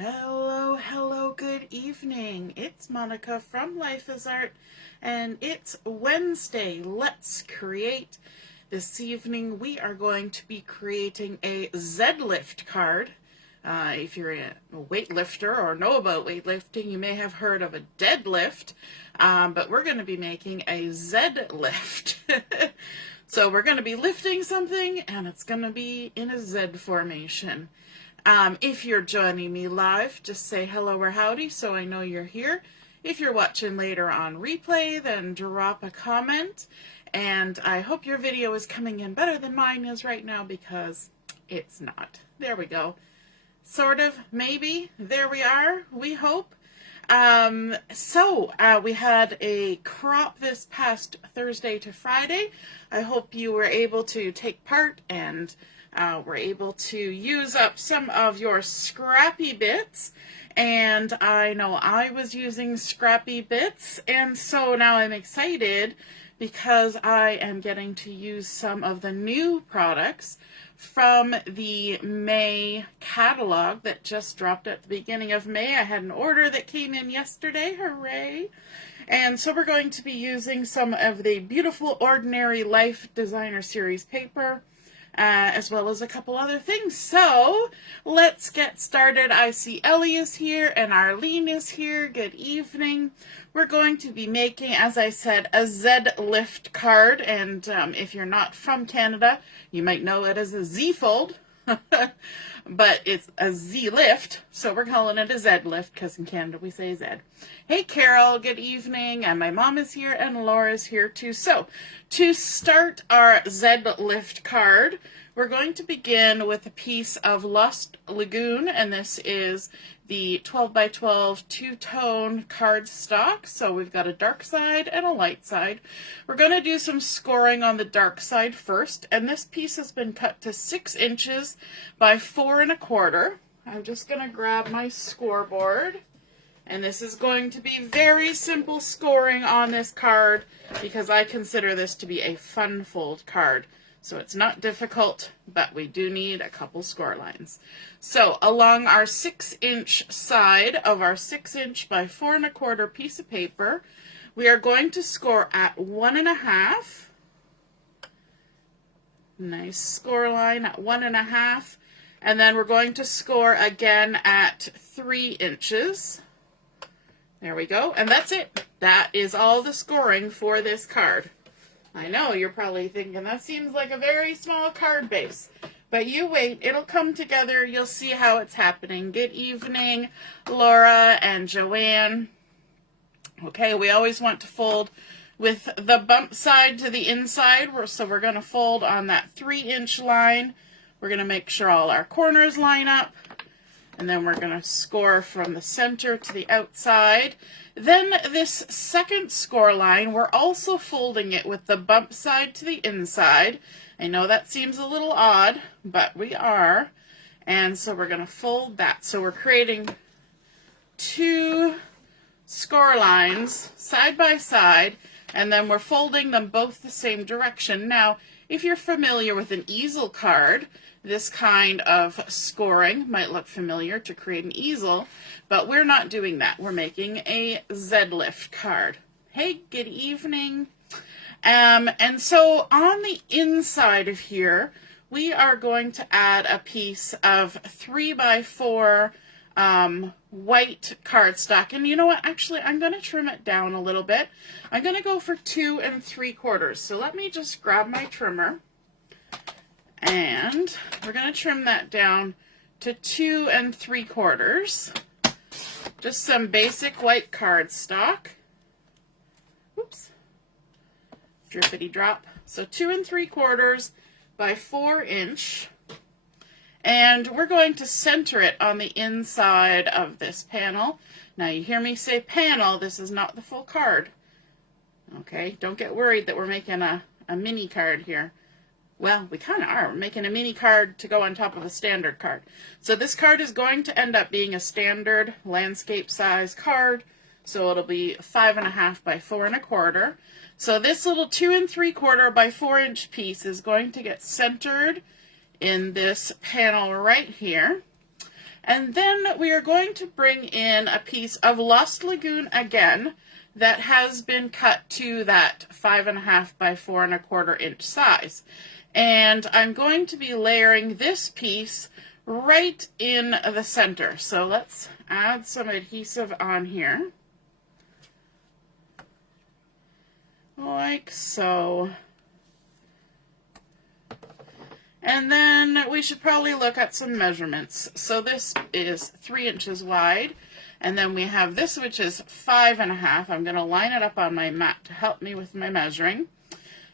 Hello, hello, good evening. It's Monica from Life is Art, and it's Wednesday. Let's create. This evening we are going to be creating a Z-lift card. If you're a weightlifter or know about weightlifting, you may have heard of a deadlift, but we're going to be making a Z-lift. So we're going to be lifting something, and it's going to be in a Z formation. If you're joining me live, just say hello or howdy so I know you're here. If you're watching later on replay, then drop a comment. And I hope your video is coming in better than mine is right now, because it's not. There we go. Sort of, maybe. There we are, we hope. We had a crop this past Thursday to Friday. I hope you were able to take part and were able to use up some of your scrappy bits. And I know I was using scrappy bits, and so now I'm excited because I am getting to use some of the new products from the May catalog that just dropped at the beginning of May. I had an order that came in yesterday, hooray! And so we're going to be using some of the beautiful Ordinary Life Designer Series paper, as well as a couple other things. So let's get started. I see Ellie is here and Arlene is here. Good evening. We're going to be making, as I said, a Z-lift card, and if you're not from Canada, you might know it as a Z-fold, but it's a Z-lift, so we're calling it a Z-lift because in Canada we say Z. Hey Carol, good evening, and my mom is here and Laura's here too. So to start our Z-lift card, we're going to begin with a piece of Lost Lagoon, and this is the 12 by 12 two-tone cardstock. So we've got a dark side and a light side. We're going to do some scoring on the dark side first, and this piece has been cut to 6 inches by 4 1/4. I'm just going to grab my scoreboard, and this is going to be very simple scoring on this card because I consider this to be a fun fold card. So it's not difficult, but we do need a couple score lines. So along our 6-inch side of our 6-inch by 4 1/4 piece of paper, we are going to score at 1 1/2. Nice score line at 1 1/2. And then we're going to score again at 3 inches. There we go. And that's it. That is all the scoring for this card. I know, you're probably thinking, that seems like a very small card base. But you wait, it'll come together. You'll see how it's happening. Good evening, Laura and Joanne. Okay, we always want to fold with the bump side to the inside. So we're going to fold on that 3-inch line. We're going to make sure all our corners line up. And then we're going to score from the center to the outside. Then this second score line, we're also folding it with the bump side to the inside. I know that seems a little odd, but we are. And so we're going to fold that. So we're creating 2 score lines side by side, and then we're folding them both the same direction. Now, if you're familiar with an easel card, this kind of scoring might look familiar to create an easel, but we're not doing that. We're making a Z-lift card. Hey, good evening. And so on the inside of here, we are going to add a piece of 3 by 4 white cardstock. And you know what? Actually, I'm going to trim it down a little bit. I'm going to go for 2 3/4. So let me just grab my trimmer. And we're going to trim that down to 2 3/4. Just some basic white cardstock. Oops. Drippity drop. So 2 3/4 by 4 inch. And we're going to center it on the inside of this panel. Now you hear me say panel, this is not the full card. Okay, don't get worried that we're making a mini card here. Well, we kind of are. We're making a mini card to go on top of a standard card. So this card is going to end up being a standard landscape size card. So it'll be 5 1/2 by 4 1/4. So this little 2 3/4 by 4 inch piece is going to get centered in this panel right here. And then we are going to bring in a piece of Lost Lagoon again that has been cut to that 5.5 by 4.25 inch size. And I'm going to be layering this piece right in the center. So let's add some adhesive on here. Like so. And then we should probably look at some measurements. So this is 3 inches wide, and then we have this which is 5.5. I'm going to line it up on my mat to help me with my measuring.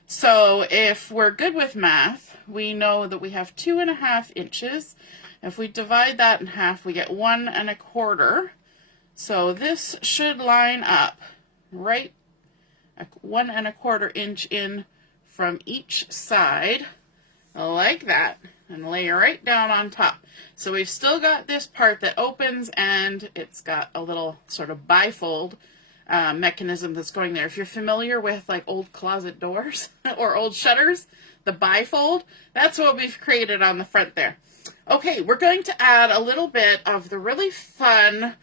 So if we're good with math, we know that we have 2.5 inches. If we divide that in half, we get 1.25. So this should line up right 1.25 inch in from each side, like that, and lay right down on top. So we've still got this part that opens, and it's got a little sort of bifold mechanism that's going there. If you're familiar with like old closet doors or old shutters, the bifold, that's what we've created on the front there. Okay, we're going to add a little bit of the really fun,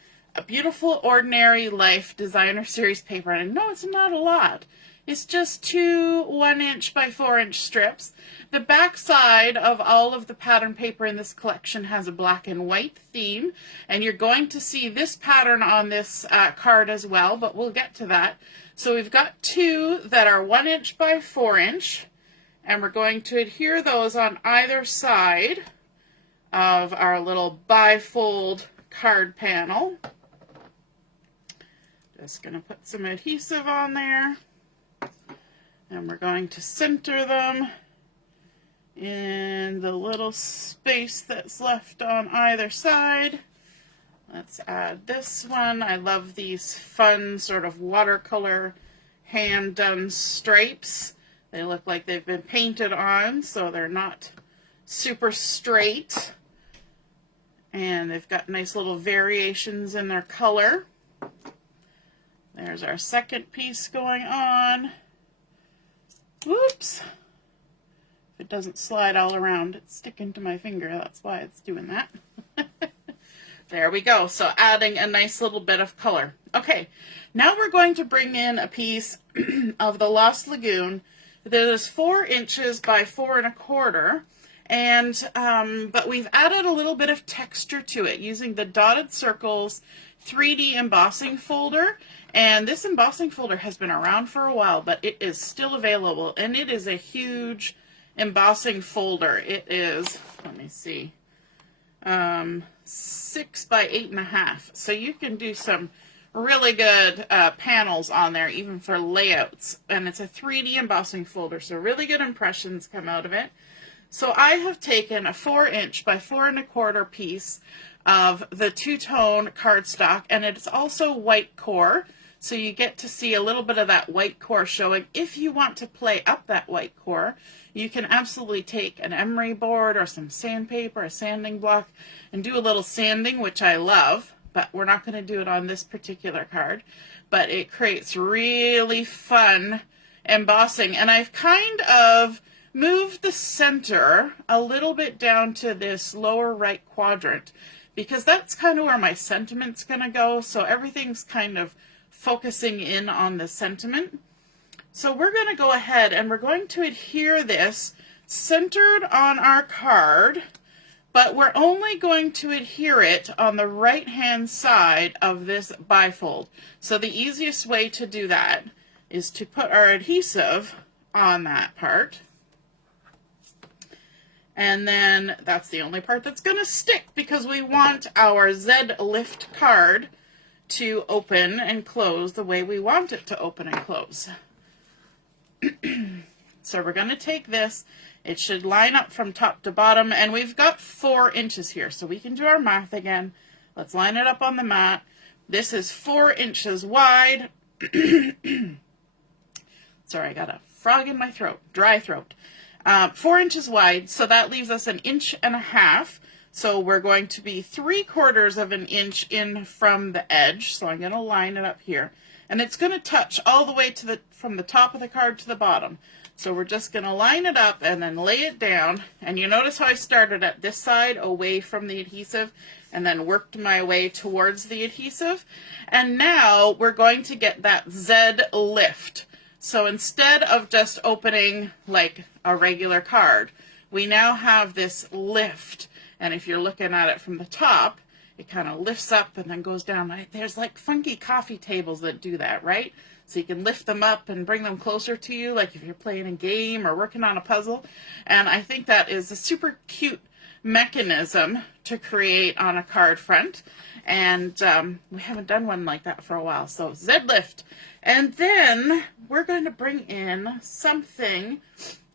Beautiful Ordinary Life Designer Series paper. And I know it's not a lot. It's just 2 1-inch by 4-inch strips. The back side of all of the pattern paper in this collection has a black and white theme, and you're going to see this pattern on this card as well, but we'll get to that. So we've got 2 that are 1-inch by 4-inch, and we're going to adhere those on either side of our little bifold card panel. Just going to put some adhesive on there. And we're going to center them in the little space that's left on either side. Let's add this one. I love these fun sort of watercolor hand-done stripes. They look like they've been painted on, so they're not super straight. And they've got nice little variations in their color. There's our second piece going on. Whoops. If it doesn't slide all around, it's sticking to my finger. That's why it's doing that. There we go. So adding a nice little bit of color. Okay, now we're going to bring in a piece of the Lost Lagoon that is 4 inches by 4.25. But we've added a little bit of texture to it using the Dotted Circles 3D embossing folder. And this embossing folder has been around for a while, but it is still available, and it is a huge embossing folder. It is, let me see, 6 by 8.5. So you can do some really good panels on there, even for layouts. And it's a 3D embossing folder, so really good impressions come out of it. So I have taken a 4-inch by 4.25 piece of the two-tone cardstock, and it's also white core. So you get to see a little bit of that white core showing. If you want to play up that white core, you can absolutely take an emery board or some sandpaper, a sanding block, and do a little sanding, which I love, but we're not going to do it on this particular card. But it creates really fun embossing. And I've kind of moved the center a little bit down to this lower right quadrant, because that's kind of where my sentiment's going to go. So everything's kind of focusing in on the sentiment. So we're going to go ahead and we're going to adhere this centered on our card, but we're only going to adhere it on the right hand side of this bifold. So the easiest way to do that is to put our adhesive on that part. And then that's the only part that's going to stick, because we want our Z lift card to open and close the way we want it to open and close. So we're going to take this. It should line up from top to bottom, and we've got 4 inches here, so we can do our math again. Let's line it up on the mat. This is 4 inches wide. Sorry, I got a frog in my throat, dry throat. 4 inches wide, so that leaves us 1.5 inches. So we're going to be 3/4 of an inch in from the edge. So I'm going to line it up here. And it's going to touch all the way to from the top of the card to the bottom. So we're just going to line it up and then lay it down. And you notice how I started at this side away from the adhesive and then worked my way towards the adhesive. And now we're going to get that Z lift. So instead of just opening like a regular card, we now have this lift. And if you're looking at it from the top, it kind of lifts up and then goes down. There's like funky coffee tables that do that, right? So you can lift them up and bring them closer to you, like if you're playing a game or working on a puzzle. And I think that is a super cute mechanism to create on a card front. And we haven't done one like that for a while. So Z lift. And then we're going to bring in something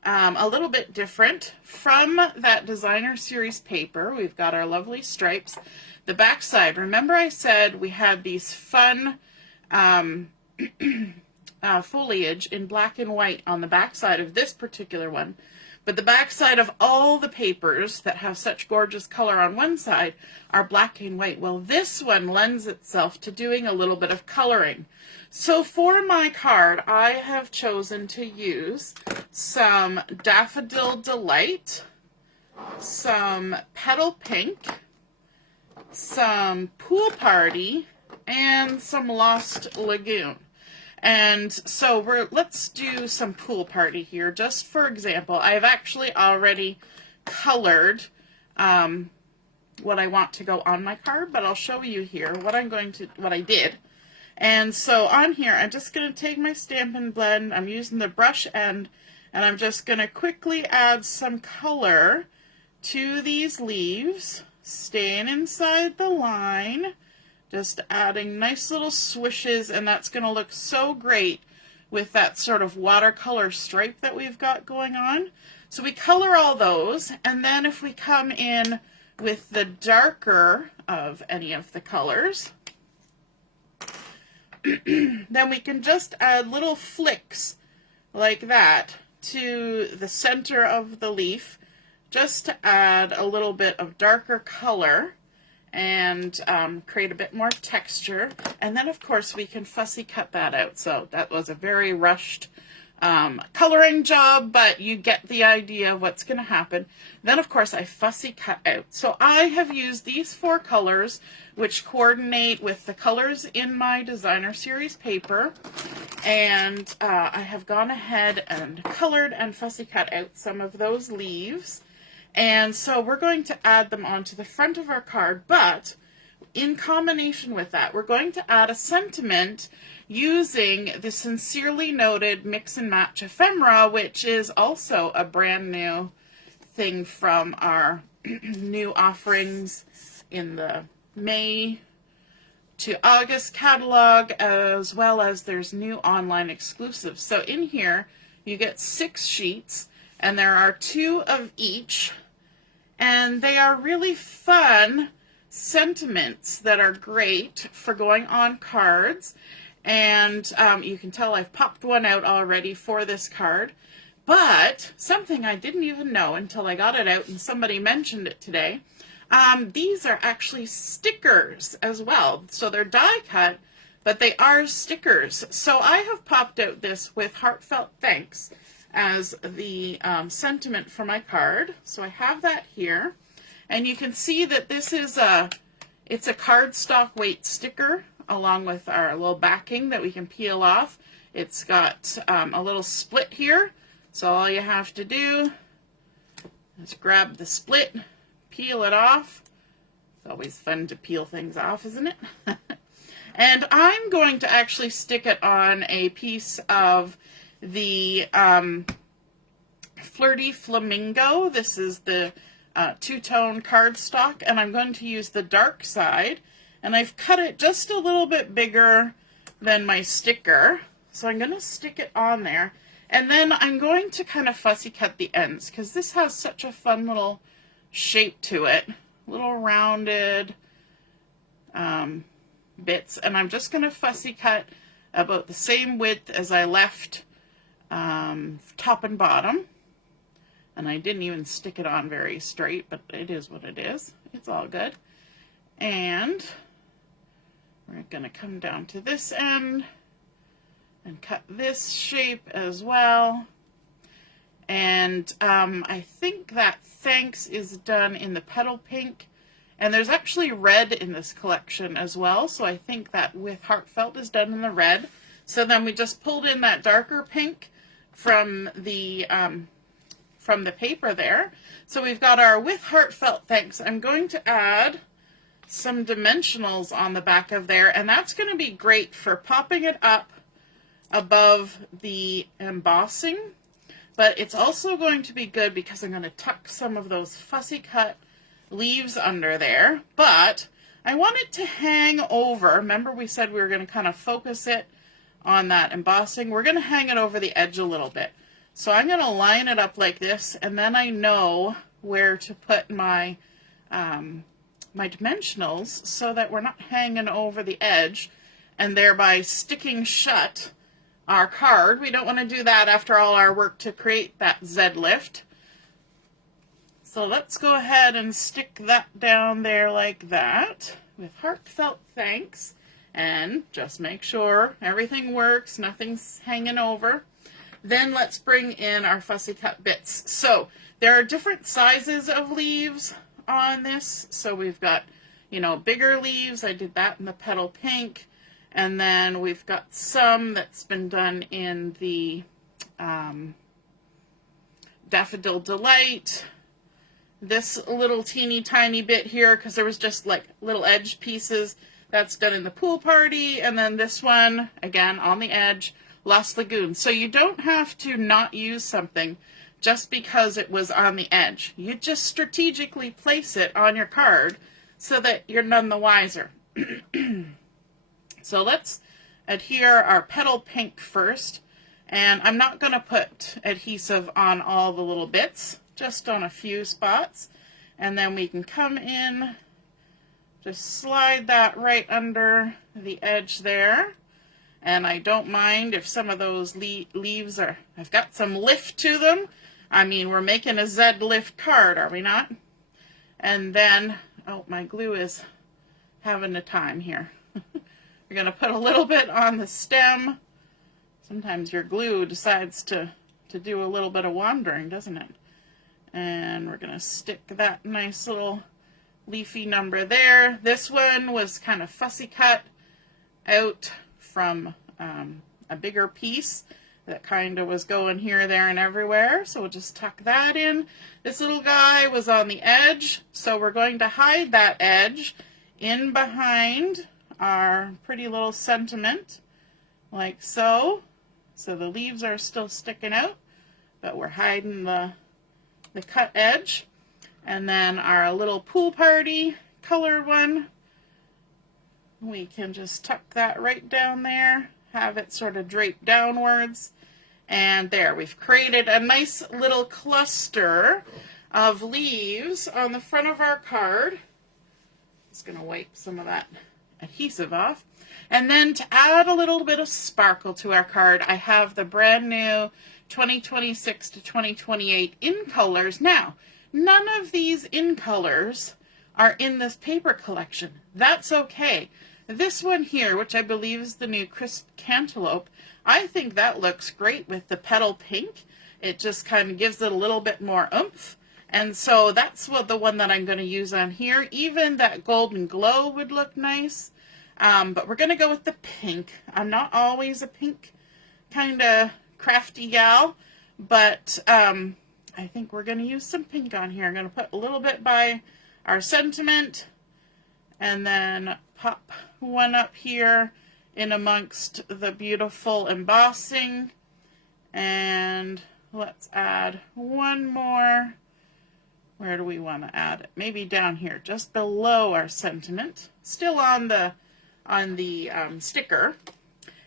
a little bit different from that designer series paper. We've got our lovely stripes. The back side, remember I said we had these fun foliage in black and white on the back side of this particular one, but the back side of all the papers that have such gorgeous color on one side are black and white. Well, this one lends itself to doing a little bit of coloring. So for my card, I have chosen to use some Daffodil Delight, some Petal Pink, some Pool Party, and some Lost Lagoon. And so let's do some Pool Party here. Just for example, I've actually already colored what I want to go on my card, but I'll show you here what I did. And so on here, I'm just going to take my Stampin' Blend. I'm using the brush end, and I'm just going to quickly add some color to these leaves, staying inside the line, just adding nice little swishes, and that's going to look so great with that sort of watercolor stripe that we've got going on. So we color all those, and then if we come in with the darker of any of the colors, then we can just add little flicks like that to the center of the leaf, just to add a little bit of darker color and create a bit more texture. And then of course we can fussy cut that out. So that was a very rushed coloring job, but you get the idea of what's going to happen. Then of course I fussy cut out. So I have used these 4 colors which coordinate with the colors in my designer series paper, and I have gone ahead and colored and fussy cut out some of those leaves. And so we're going to add them onto the front of our card, but in combination with that, we're going to add a sentiment using the Sincerely Noted Mix and Match Ephemera, which is also a brand new thing from our new offerings in the May to August catalog, as well as there's new online exclusives. So in here, you get 6 sheets, and there are 2 of each, and they are really fun sentiments that are great for going on cards. And you can tell I've popped one out already for this card. But something I didn't even know until I got it out and somebody mentioned it today. These are actually stickers as well. So they're die cut, but they are stickers. So I have popped out this with heartfelt thanks as the sentiment for my card. So I have that here. And you can see that this is it's a cardstock weight sticker along with our little backing that we can peel off. It's got a little split here. So all you have to do is grab the split, peel it off. It's always fun to peel things off, isn't it? And I'm going to actually stick it on a piece of the Flirty Flamingo. This is the two-tone cardstock, and I'm going to use the dark side, and I've cut it just a little bit bigger than my sticker, so I'm going to stick it on there, and then I'm going to kind of fussy cut the ends, because this has such a fun little shape to it, little rounded bits, and I'm just going to fussy cut about the same width as I left top and bottom. And I didn't even stick it on very straight, but it is what it is. It's all good. And we're going to come down to this end and cut this shape as well. And I think that Thanks is done in the Petal Pink. And there's actually red in this collection as well, so I think that With Heartfelt is done in the red. So then we just pulled in that darker pink from the paper there. So we've got our With Heartfelt Thanks. I'm going to add some dimensionals on the back of there, and that's going to be great for popping it up above the embossing. But it's also going to be good because I'm going to tuck some of those fussy cut leaves under there, but I want it to hang over. Remember we said we were going to kind of focus it on that embossing. We're going to hang it over the edge a little bit. So I'm going to line it up like this, and then I know where to put my my dimensionals so that we're not hanging over the edge and thereby sticking shut our card. We don't want to do that after all our work to create that Z lift. So let's go ahead and stick that down there like that with Heartfelt Thanks, and just make sure everything works, nothing's hanging over. Then let's bring in our fussy cut bits. So there are different sizes of leaves on this. So we've got, you know, bigger leaves. I did that in the Petal Pink. And then we've got some that's been done in the Daffodil Delight. This little teeny tiny bit here, because there was just like little edge pieces, that's done in the Pool Party. And then this one, again, on the edge, Lost Lagoon. So you don't have to not use something just because it was on the edge. You just strategically place it on your card so that you're none the wiser. So let's adhere our Petal Pink first. And I'm not going to put adhesive on all the little bits, just on a few spots. And then we can come in, just slide that right under the edge there. And I don't mind if some of those leaves are, I've got some lift to them. I mean, we're making a Z lift card, are we not? And then, oh, my glue is having a time here. We're going to put a little bit on the stem. Sometimes your glue decides to do a little bit of wandering, doesn't it? And we're going to stick that nice little leafy number there. This one was kind of fussy cut out from a bigger piece that kind of was going here, there, and everywhere. So we'll just tuck that in. This little guy was on the edge, so we're going to hide that edge in behind our pretty little sentiment, like so. So the leaves are still sticking out, but we're hiding the cut edge. And then our little Pool Party color one, we can just tuck that right down there, have it sort of drape downwards. And there, we've created a nice little cluster of leaves on the front of our card. Just going to wipe some of that adhesive off. And then to add a little bit of sparkle to our card, I have the brand new 2026 to 2028 in colors. Now, none of these in colors are in this paper collection. That's okay. This one here, which I believe is the new Crisp Cantaloupe, I think that looks great with the Petal Pink. It just kind of gives it a little bit more oomph. And so that's the one that I'm going to use on here. Even that Golden Glow would look nice. But we're going to go with the pink. I'm not always a pink kind of crafty gal, but I think we're going to use some pink on here. I'm going to put a little bit by our sentiment and then pop one up here in amongst the beautiful embossing. And let's add one more. Where do we want to add it? Maybe down here, just below our sentiment, still on the sticker.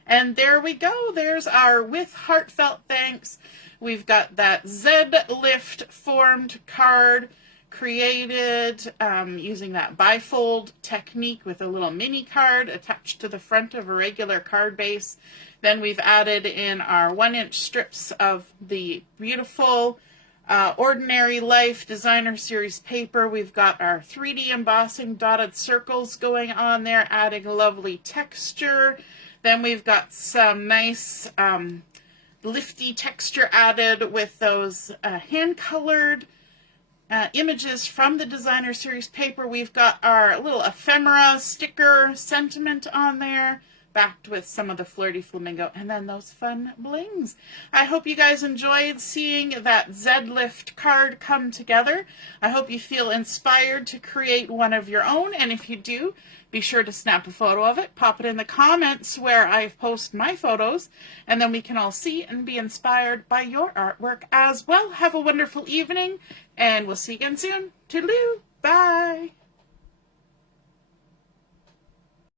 And there we go. There's our With Heartfelt Thanks. We've got that Z lift formed card created using that bifold technique with a little mini card attached to the front of a regular card base. Then we've added in our 1-inch strips of the beautiful Ordinary Life Designer Series paper. We've got our 3D embossing dotted circles going on there, adding lovely texture. Then we've got some nice lifty texture added with those hand-colored images from the Designer Series paper. We've got our little ephemera sticker sentiment on there, backed with some of the Flirty Flamingo, and then those fun blings. I hope you guys enjoyed seeing that Z-Lift card come together. I hope you feel inspired to create one of your own, and if you do, be sure to snap a photo of it, pop it in the comments where I post my photos, and then we can all see and be inspired by your artwork as well. Have a wonderful evening, and we'll see you again soon. Toodaloo! Bye!